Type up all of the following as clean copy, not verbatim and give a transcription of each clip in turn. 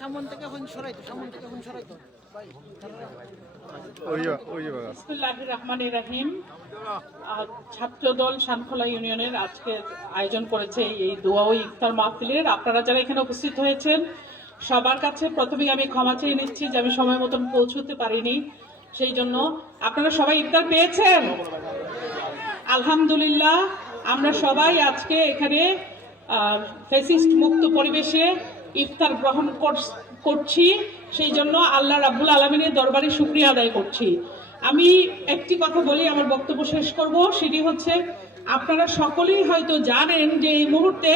সামন থেকে এখন সরাইতো, সামন থেকে এখন সরাইতো। বিসমিল্লাহির রহমানির রহিম। ছাত্রদল শানখোলা ইউনিয়নের আজকে আয়োজন করেছে এই দোয়া ও ইফতার মাহফিলের। আপনারা যারা এখানে উপস্থিত হয়েছেন সবার কাছে প্রথমেই আমি ক্ষমা চেয়ে নিচ্ছি যে আমি সময় মতন পৌঁছতে পারিনি, সেই জন্য। আপনারা সবাই ইফতার পেয়েছেন? আলহামদুলিল্লাহ। আমরা সবাই আজকে এখানে ফ্যাসিস্ট মুক্ত পরিবেশে ইফতার গ্রহণ করছি, সেই জন্য আল্লাহ রাব্বুল আলামিনের দরবারে শুকরিয়া আদায় করছি। আমি একটি কথা বলি, আমার বক্তব্য শেষ করব। সেটি হচ্ছে, আপনারা সকলেই হয়তো জানেন যে এই মুহূর্তে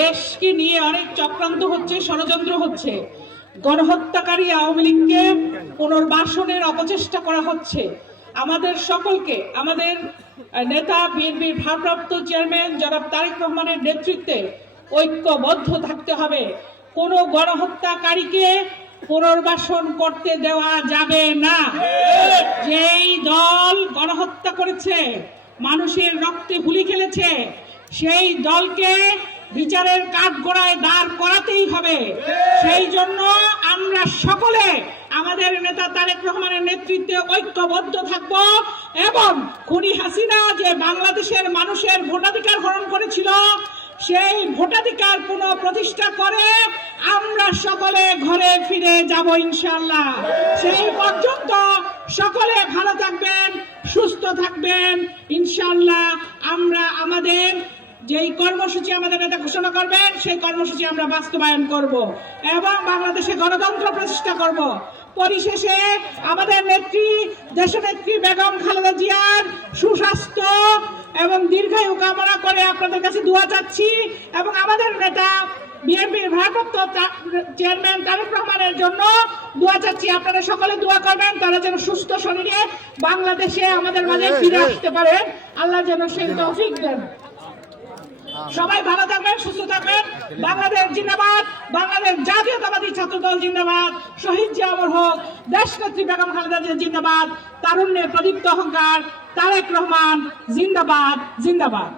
দেশকে নিয়ে অনেক চক্রান্ত হচ্ছে, ষড়যন্ত্র হচ্ছে। গণহত্যাকারী আওয়ামী লীগকে পুনর্বাসনের অপচেষ্টা করা হচ্ছে। আমাদের সকলকে, আমাদের নেতা বিএনপির ভারপ্রাপ্ত চেয়ারম্যান জনাব তারেক রহমানের নেতৃত্বে ঐক্যবদ্ধ থাকতে হবে। কোনো গণহত্যাকারীকে পুনর্বাসন করতে দেওয়া যাবে না। যেই দল গণহত্যা করেছে, মানুষের রক্তে হুলি খেলেছে, সেই দলকে বিচারের কাঠগড়ায় দাঁড় করাতেই হবে। সেই জন্য আমরা সকলে আমাদের নেতা তারেক রহমানের নেতৃত্বে ঐক্যবদ্ধ থাকব এবং খুনি হাসিনা যে বাংলাদেশের মানুষের ভোটাধিকার হরণ করেছিল, সেই ভোটাধিকার পুনঃ প্রতিষ্ঠা করে আমরা সকলে ঘরে ফিরে যাব ইনশাআল্লাহ। সেই পর্যন্ত সকলে ভালো থাকবেন, সুস্থ থাকবেন ইনশাআল্লাহ। আমরা আমাদের যেই কর্মসূচি আমাদের নেতা ঘোষণা করবেন, সেই কর্মসূচি আমরা বাস্তবায়ন করব এবং বাংলাদেশে গণতন্ত্র প্রতিষ্ঠা করব। পরিশেষে আমাদের নেত্রী, দেশনেত্রী বেগম খালেদা জিয়ার সুস্বাস্থ্য এবং দীর্ঘায়ু কামনা করে আপনাদের কাছে দোয়া চাচ্ছি এবং আমাদের নেতা বিএনপির ভারপ্রাপ্ত চেয়ারম্যান তারেক রহমানের জন্য দোয়া চাচ্ছি। আপনারা সকলে দোয়া করবেন, তারা যেন সুস্থ শরীরে বাংলাদেশে আমাদের মাঝে ফিরে আসতে পারেন। আল্লাহ যেন সেই তৌফিক দেন। সবাই ভালো থাকবেন, সুস্থ থাকবেন। বাংলাদেশ জিন্দাবাদ, বাংলাদেশ জাতীয়তাবাদী ছাত্রদল জিন্দাবাদ, শহীদ জিয়া অমর হোক, দেশনেত্রী বেগম খালেদা জিয়া জিন্দাবাদ, তারুণ্যের প্রদীপ্ত অহংকার তারেক রহমান জিন্দাবাদ, জিন্দাবাদ।